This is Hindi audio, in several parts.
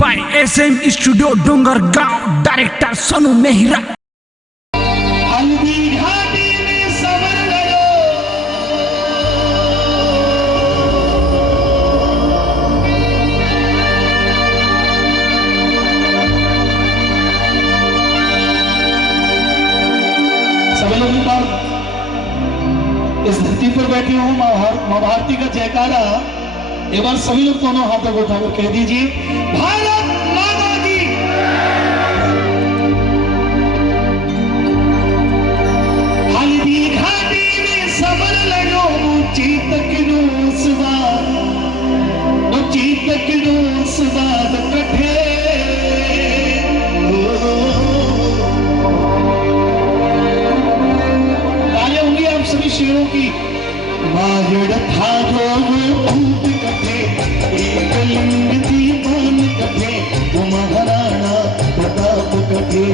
Bye SM studio Dongargaon, director Sonu Mehra. सभी लोग इस धरती पर बैठे हो, माँ भारती का जयकारा एक बार सभी लोग दोनों हाथों को उठाकर कह दीजिए, भारत माता की। हल्दी घाटी में समर लड़ो, ऊंची तक नो स्वाद कठे। तालियां होंगी आप सभी शेरों की। माजड़ था भूत कथे, एक लिंग दीवान कथे, वो महाराणा प्रताप कथे।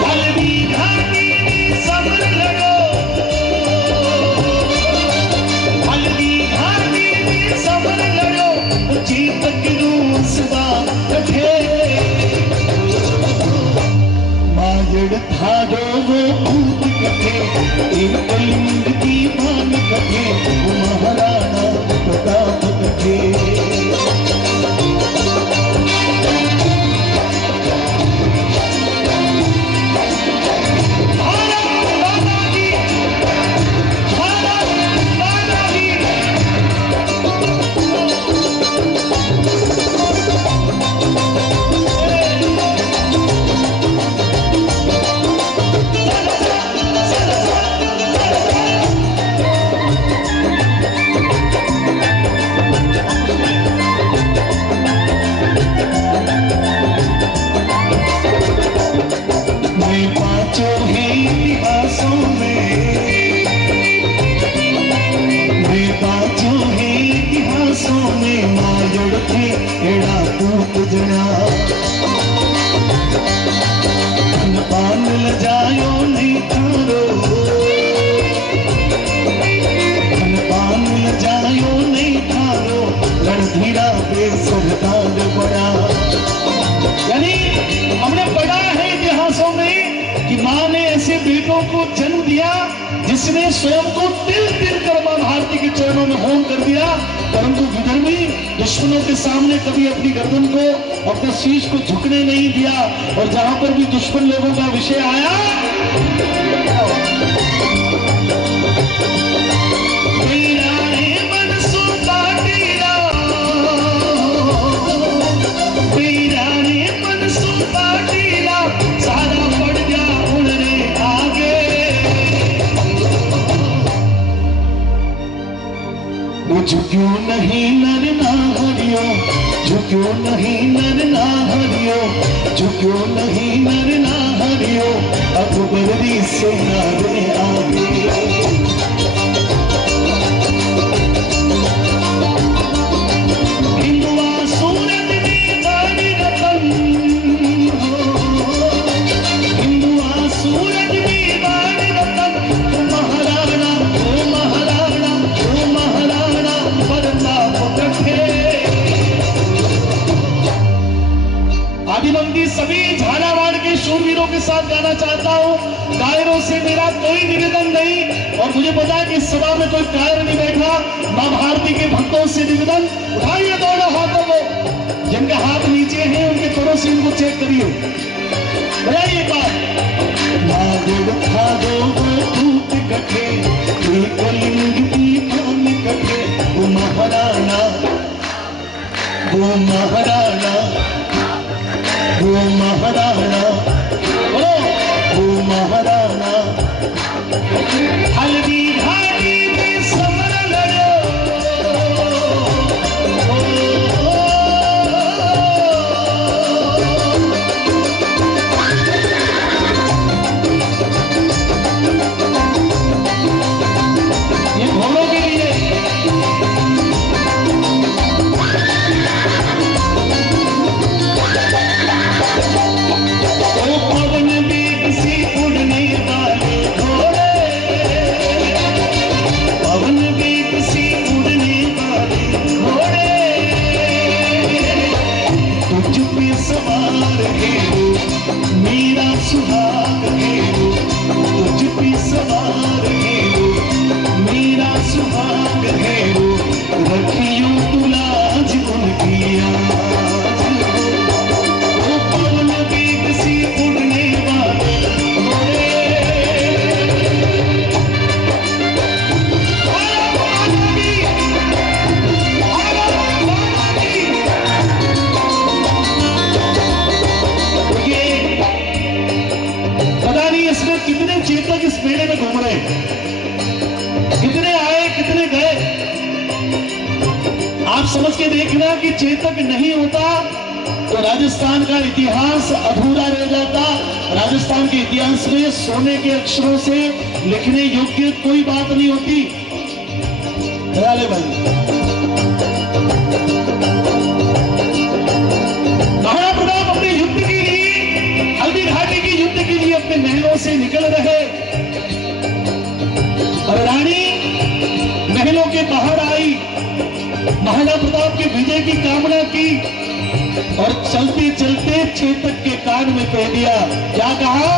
हल्दी घाटी में समर लड़ो, हल्दी घाटी में समर लड़ो, ऊंची तक नो स्वाद कथे। माजड़ था वो भूत कथे, एक लिंग दीवान कथे, वो महाराणा प्रताप कथे। यानी हमने पढ़ा है इतिहासों में कि मां ने ऐसे बेटों को जन्म दिया जिसने स्वयं को तिल तिल कर मां भारती के चरणों में होम कर दिया, परंतु विदर्भी दुश्मनों के सामने कभी अपनी गर्दन को, अपने शीश को झुकने नहीं दिया। और जहां पर भी दुश्मन लोगों का विषय आया, झुक्यो नहीं नर ना हरियो, झुक्यो नहीं नर ना हरियो, झुक्यो नहीं नर ना हरियो, अकबरी से नारे आगे। हिंदुआ सूरत में बानी रतन, हिंदुआ सूरत में बानी रतन, महाराणा ओ महाराणा ओ महाराणा प्रताप कथे। आदिबंदी सभी झालावाड़ के शूरवीरों के साथ गाना चाहता हूं। कायरों से मेरा कोई निवेदन नहीं, और मुझे पता है कि इस सभा में कोई कायर नहीं बैठा। मां भारती के भक्तों से निवेदन, उठाइए दोनों हाथों को, जिनके हाथ नीचे हैं उनके थोड़ों से इनको चेक करिए। बताइए बात, माजड़ था वो भूत कथे, एक लिंग दीवान कथे, वो महाराणा, वो महाराणा, वो महाराणा, वो महाराणा। हल्दी घाटी में समर लड़ो, ये घोड़ों के लिए। सुहाग है वो, तुझ पे सवार है वो, मेरा सुहाग है वो, रखियो तू लाज उनकी आज वो पवन वेग से उड़ने वाले मोरे। पता नहीं इसमें कितने चेतक इस मेले में घूम रहे हैं, कितने आए कितने गए। आप समझ के देखना कि चेतक नहीं होता तो राजस्थान का इतिहास अधूरा रह जाता। राजस्थान के इतिहास में सोने के अक्षरों से लिखने योग्य कोई बात नहीं होती। दयाले भाई, महाराणा प्रताप अपने युद्ध के लिए, हल्दी घाटी के युद्ध के लिए अपने महलों से निकल रहे और रानी महलों के बाहर आई, महाराणा प्रताप के विजय की कामना की और चलते चलते चेतक के कान में कह दिया। क्या कहा?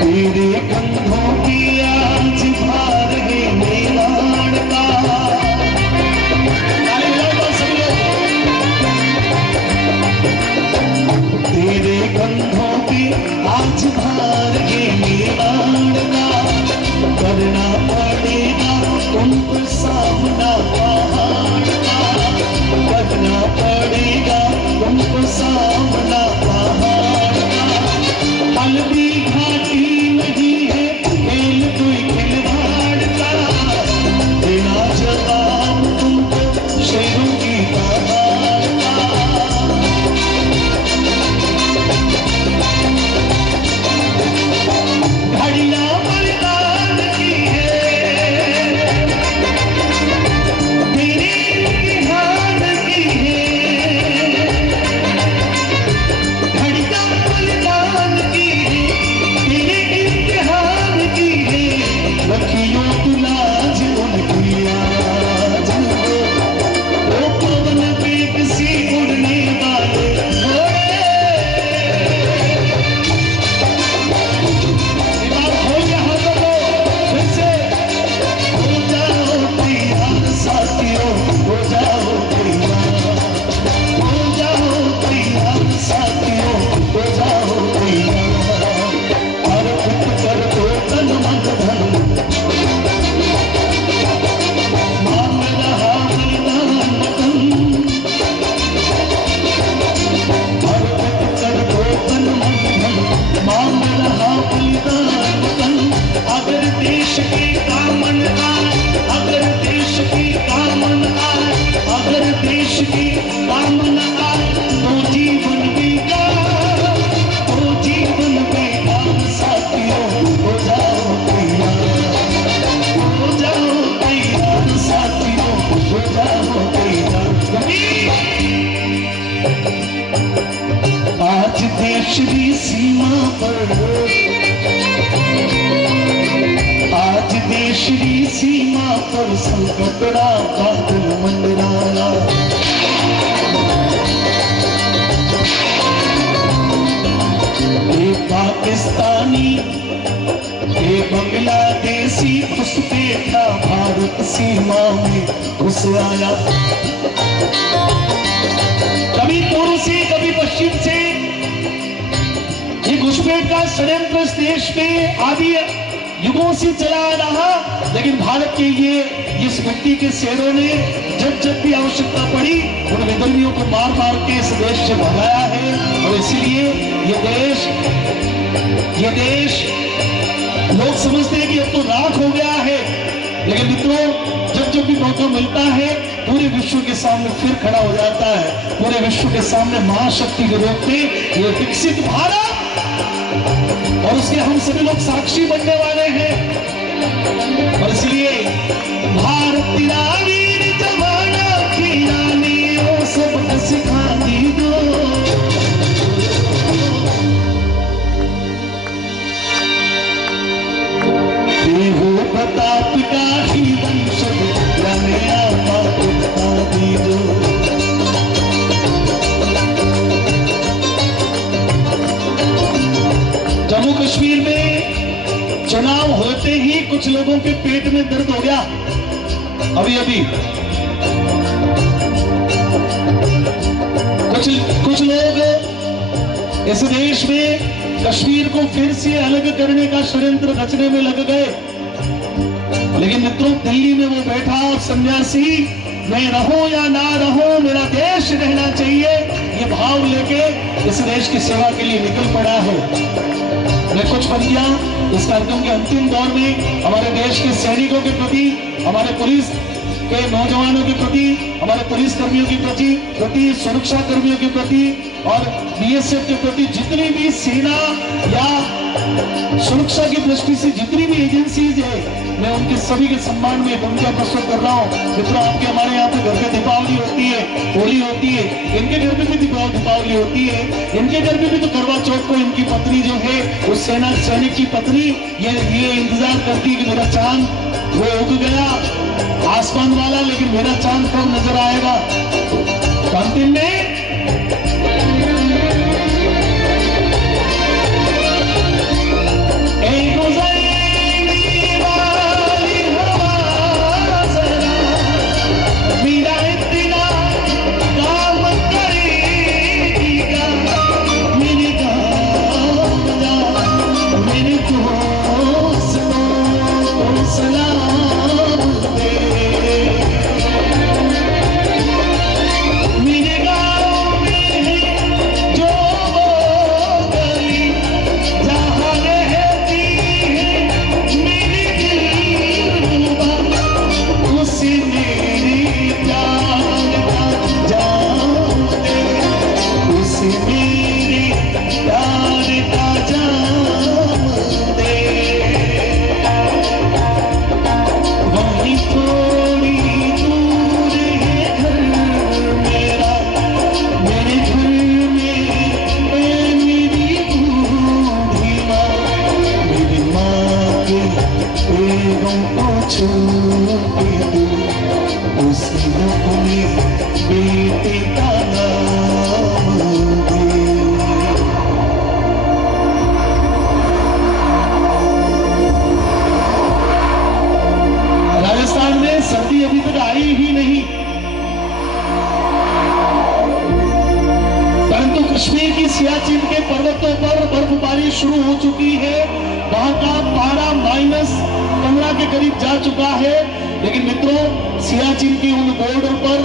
तेरे कंधों की आज भार है मेवाड़ का। तेरे कंधों की आज भार है मेवाड़ का, करना पड़ेगा तुमको सामना पहाड़ का, करना पड़ेगा तुमको सामना पहाड़ का। हल्दी घाटी नहीं है खेल कोई खिलवाड़ का, देना जवाब तुमको शेरों की पहाड़ का। घड़ियां बलिदान की है, तेरे इम्तिहान की है, घड़ियां बलिदान की है, तेरे इम्तिहान की है, रखियो तू लाज उनकी आज वो पवन वेग से उड़ने वाले घोड़े। हो जाओ फिर से, हो जाओ तैयार साथियों, हो जाओ तैयार, हो जाओ तैयार साथियों, हो जाओ तैयार। अर्पित कर दो तन मन धन, मांग रहा बलिदान तन। अर्पित कर दो तन मन धन, मांग रहा बलिदान तन। अगर देश की कामन आए, अगर देश की कामन आए, अगर देश की कामन आए, तो जीवन बेकार, तो जीवन बेकार साथियों, हो जाओ तैयार, हो जाओ तैयार साथियों, हो जाओ तैयार। आज देश की सीमा पर, आज देश की सीमा पर संकटड़ा कातिल मंडराया। ये पाकिस्तानी, ये बांग्लादेशी घुसपैठा भारत सीमा में घुस आया। कभी पूर्व से कभी पश्चिम से ये घुसपैठ का षड्यंत्र इस देश में आदि युगों से चला आ रहा, लेकिन भारत के ये इस मिट्टी के शेरों ने जब जब भी आवश्यकता पड़ी उन विद्रोहियों को मार मार के इस देश से भगाया है। और इसीलिए ये देश लोग समझते हैं कि अब तो राख हो गया है, लेकिन मित्रों जब जब भी मौका मिलता है पूरे विश्व के सामने फिर खड़ा हो जाता है। पूरे विश्व के सामने महाशक्ति के रूप में ये विकसित भारत, और उसके हम सभी लोग साक्षी बनने वाले हैं। और इसलिए भारत तेरा वीर जमाना की रानी, वो सबको सिखा दी दो। देहो प्रताप का ही वंशज, नया बात बता दी दो। जम्मू कश्मीर में चुनाव होते ही कुछ लोगों के पेट में दर्द हो गया। अभी अभी कुछ लोग इस देश में कश्मीर को फिर से अलग करने का षड्यंत्र रचने में लग गए। लेकिन मित्रों, दिल्ली में वो बैठा सन्यासी, मैं रहूं या ना रहूं, मेरा देश रहना चाहिए, ये भाव लेके इस देश की सेवा के लिए निकल पड़ा है। मैं कुछ बंदियां इस कार्यक्रम के अंतिम दौर में हमारे देश के सैनिकों के प्रति, हमारे पुलिस के नौजवानों के प्रति, हमारे पुलिस कर्मियों के प्रति, सुरक्षा कर्मियों के प्रति और बीएसएफ के प्रति, जितनी भी सेना या सुरक्षा की दृष्टि से जितनी भी एजेंसीज है, मैं उनके सभी के सम्मान में बंदियां प्रस्तुत कर रहा हूँ। मित्रों, आपके हमारे यहाँ पे घर पे दीपावली होती है, होली होती है, इनके घर पे भी दीपावली होती है, इनके घर पे भी तो करवा चौथ को इनकी पत्नी जो है, उस सैनिक की पत्नी ये इंतजार करती है कि मेरा चांद वो उग गया आसमान वाला, लेकिन मेरा चांद कब नजर आएगा। तो अंतिम में राजस्थान में सर्दी अभी तक आई ही नहीं, परंतु कश्मीर की सियाचिन के पर्वतों पर बर्फबारी शुरू हो चुकी है। वहां का पारा -15 के करीब जा चुका है। लेकिन मित्रों, सियाचिन की उन बॉर्डर पर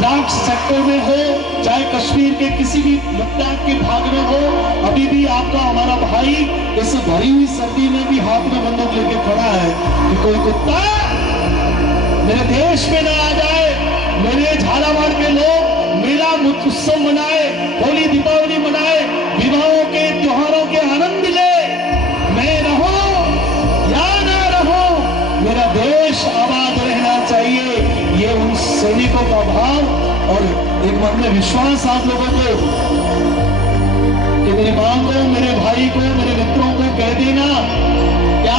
द्राक सेक्टर में हो, चाहे कश्मीर के किसी भी लद्दाख के भाग में हो, अभी भी आपका हमारा भाई इस भरी हुई सर्दी में भी हाथ में बंदूक लेके खड़ा है कि कोई कुत्ता मेरे देश में ना आ जाए, मेरे झालावाड़ के लोग मेला उत्सव मनाए, होली दीपावली मनाए, विवाहों के त्योहारों के आनंद ले, मैं रहूं या ना रहूं, मेरा देश आबाद रहना चाहिए। ये उन सैनिकों का भाव और एक मन में विश्वास आप लोगों को कि मेरी मां को, मेरे भाई को, मेरे मित्रों को कह देना, क्या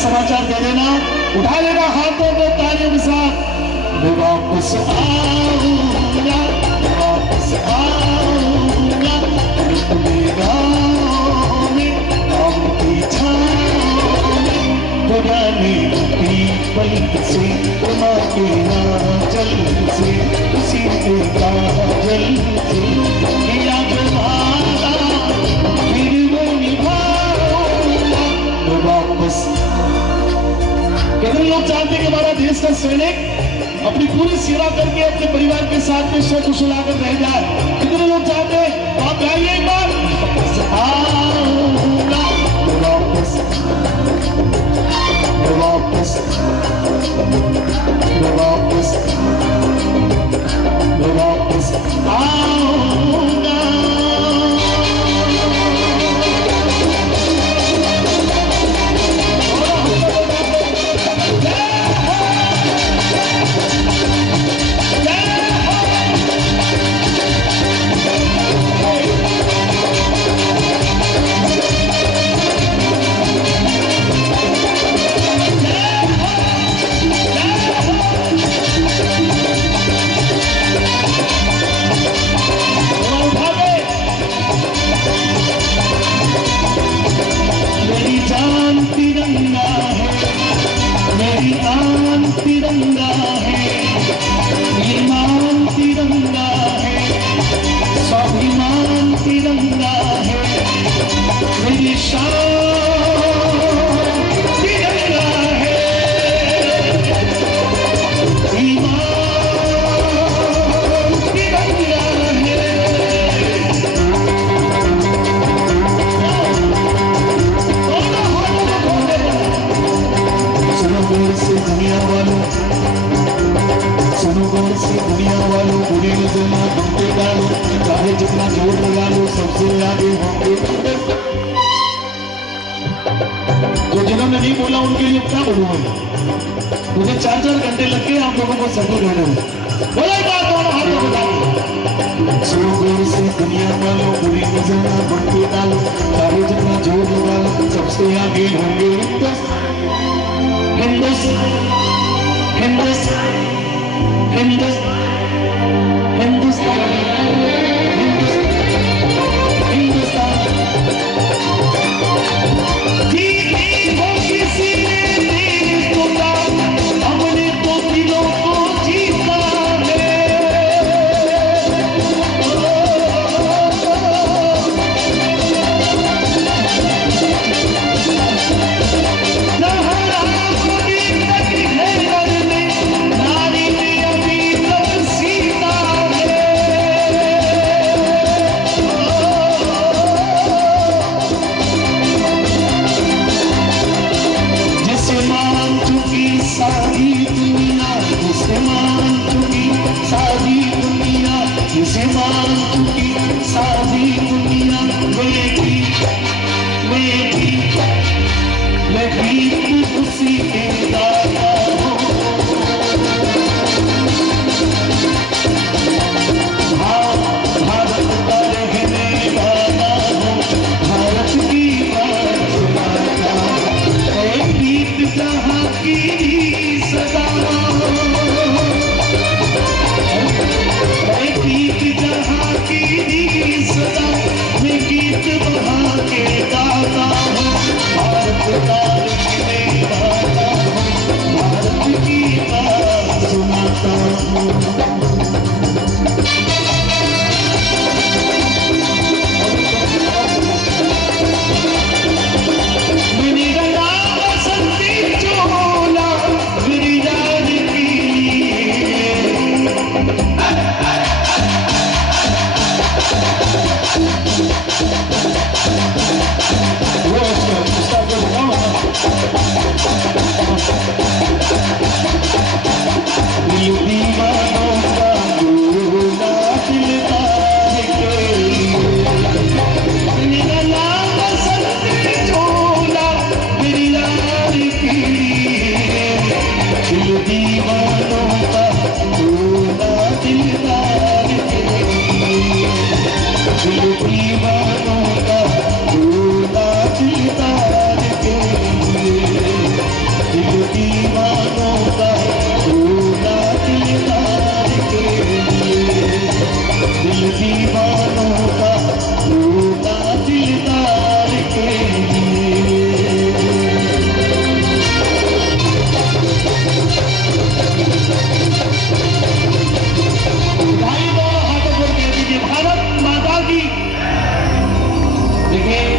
समाचार दे देना, उठा लेना हाथों को तालियों के साथ, मैं वापस आऊंगा, वापस आऊंगा, तुम्हें गाँव में आम की छाँव में, पुराने पीपल से, उमा के नाचल से, उसी के काजल से, किया जो वादा फिर वो निभाऊंगा, मैं वापस। कितने लोग चाहते हैं कि हमारा देश का सैनिक अपनी पूरी सेवा करके अपने परिवार के साथ में सौ कुशल आकर रह जाए? कितने लोग चाहते हैं? आप गाइए एक बार, वापस आऊंगा, शांति गंगा है, ईमान की गंगा है। सुनो गौर से दुनिया वालों, सुनो गौर से दुनिया वालों, बुरी नजर ना बनते डालो, चाहे जितना जोर लगा लो सबसे आगे होंगे। जो जिन्होंने नहीं बोला उनके लिए क्या बोलूं मैं? मुझे 4-4 घंटे लग गए आप लोगों को सपोर्ट होने में। बोला ही बात दोनों हाथों को डालो। सुनो गौर से दुनिया वालों, बुरी नजर ना बनते डालो, चाहे जितना जोर लगा लो सबसे आगे होंगे। हिंदुस्तान, हिंदुस्तान, हिंदुस्तान, हिंदुस्तान, हिंदुस्तान, जीती हो किसी ने देश को का, हमने तो दिलों को जीता है। सारी दुनिया जिसे मान चुकी, सारी दुनिया जिसे मान चुकी, सारी दुनिया मैं भी उसी के